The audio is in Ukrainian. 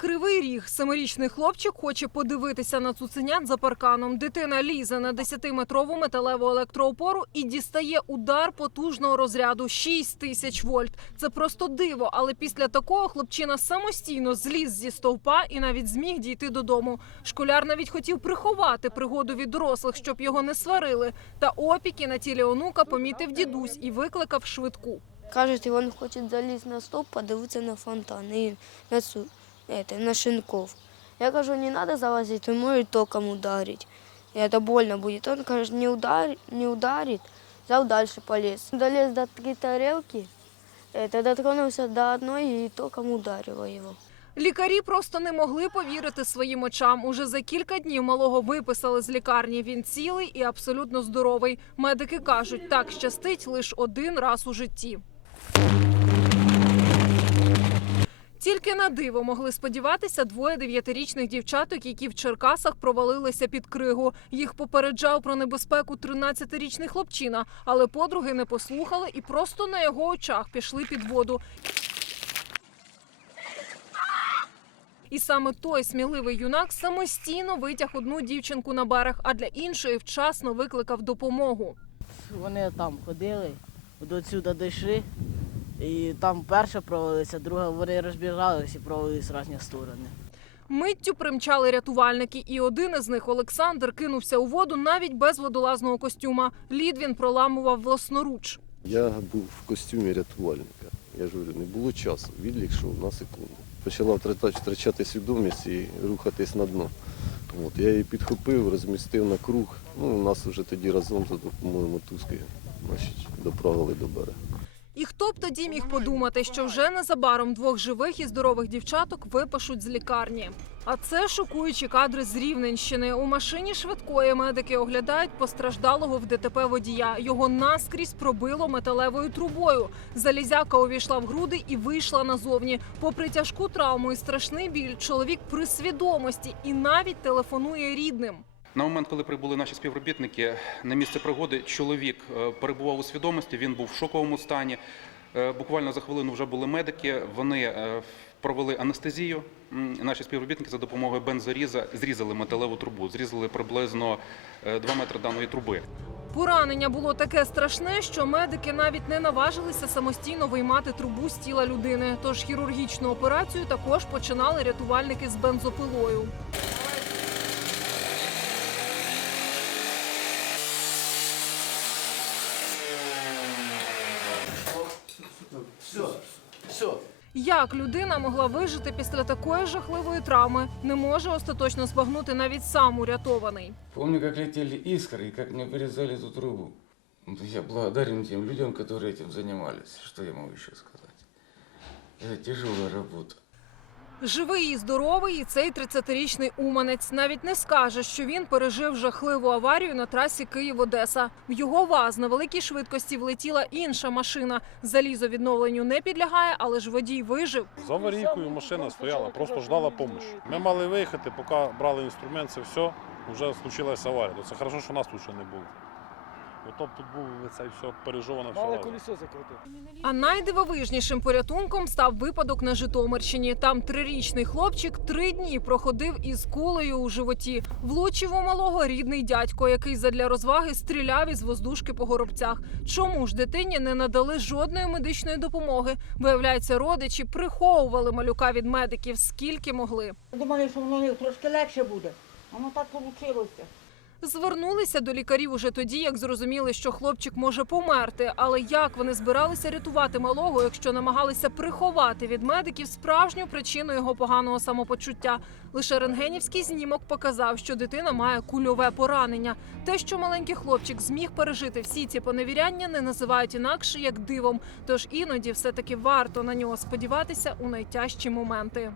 Кривий ріг. Семирічний хлопчик хоче подивитися на цуценят за парканом. Дитина лізе на 10-метрову металеву електроопору і дістає удар потужного розряду 6 тисяч вольт. Це просто диво. Але після такого хлопчина самостійно зліз зі стовпа і навіть зміг дійти додому. Школяр навіть хотів приховати пригоду від дорослих, щоб його не сварили. Та опіки на тілі онука помітив дідусь і викликав швидку. Кажуть, він хоче залізти на стоп, подивитися на фонтан і на, цю, это, на шинков. Я кажу, не треба залазити, може током ударить. І це больно буде. Он каже, не, удар, не ударить, взяв далі полез. Долез до три тарелки, это, дотронувся до одної і током ударило його. Лікарі просто не могли повірити своїм очам. Уже за кілька днів малого виписали з лікарні. Він цілий і абсолютно здоровий. Медики кажуть, так щастить лише один раз у житті. Тільки на диво могли сподіватися двоє дев'ятирічних дівчаток, які в Черкасах провалилися під кригу. Їх попереджав про небезпеку 13-річний хлопчина, але подруги не послухали і просто на його очах пішли під воду. І саме той сміливий юнак самостійно витяг одну дівчинку на берег, а для іншої вчасно викликав допомогу. Вони там ходили, до сюди дійшли, і там перша провалилася, друга вони розбіжалися і провалились в різні сторони. Миттю примчали рятувальники, і один із них, Олександр, кинувся у воду навіть без водолазного костюма. Лід він проламував власноруч. Я був в костюмі рятувальника. Я ж говорю, не було часу. Відлік йшов на секунду. Почала втрачати свідомість і рухатись на дно. От, я її підхопив, розмістив на круг. Ну, нас вже тоді разом за допомогою мотузки значить, доправили до берега. І хто б тоді міг подумати, що вже незабаром двох живих і здорових дівчаток випишуть з лікарні. А це шокуючі кадри з Рівненщини. У машині швидкої медики оглядають постраждалого в ДТП водія. Його наскрізь пробило металевою трубою. Залізяка увійшла в груди і вийшла назовні. Попри тяжку травму і страшний біль, чоловік при свідомості і навіть телефонує рідним. На момент, коли прибули наші співробітники на місце пригоди, чоловік е, перебував у свідомості, він був в шоковому стані. Е, Буквально за хвилину вже були медики. Вони е, провели анестезію. Наші співробітники за допомогою бензоріза зрізали металеву трубу, зрізали приблизно 2 метри даної труби. Поранення було таке страшне, що медики навіть не наважилися самостійно виймати трубу з тіла людини. Тож хірургічну операцію також починали рятувальники з бензопилою. Все, все. Як людина могла вижити після такої жахливої травми, не може остаточно збагнути навіть сам урятований. Помню, как летели искры и как мне вырезали эту трубу. Ну, Я благодарен тем людям, которые этим занимались. Что я могу еще сказать? Это тяжелая работа. Живий і здоровий, і цей 30-річний уманець навіть не скаже, що він пережив жахливу аварію на трасі Київ-Одеса. В його ваз на великій швидкості влетіла інша машина. Залізо відновленню не підлягає, але ж водій вижив. За аварійкою машина стояла, просто ждала допомоги. Ми мали виїхати, поки брали інструмент, це все, вже случилася аварія. Це хорошо, що нас тут ще не було. Ото тут був це все пережовано все. разом. А найдивовижнішим порятунком став випадок на Житомирщині. Там трирічний хлопчик три дні проходив із кулею у животі. Влучив у малого рідний дядько, який задля розваги стріляв із воздушки по горобцях. Чому ж дитині не надали жодної медичної допомоги? Виявляється, родичі приховували малюка від медиків скільки могли. Думали, що воно трошки легше буде. Воно так вийшло. Звернулися до лікарів уже тоді, як зрозуміли, що хлопчик може померти. Але як вони збиралися рятувати малого, якщо намагалися приховати від медиків справжню причину його поганого самопочуття? Лише рентгенівський знімок показав, що дитина має кульове поранення. Те, що маленький хлопчик зміг пережити всі ці поневіряння, не називають інакше як дивом. Тож іноді все таки варто на нього сподіватися у найтяжчі моменти.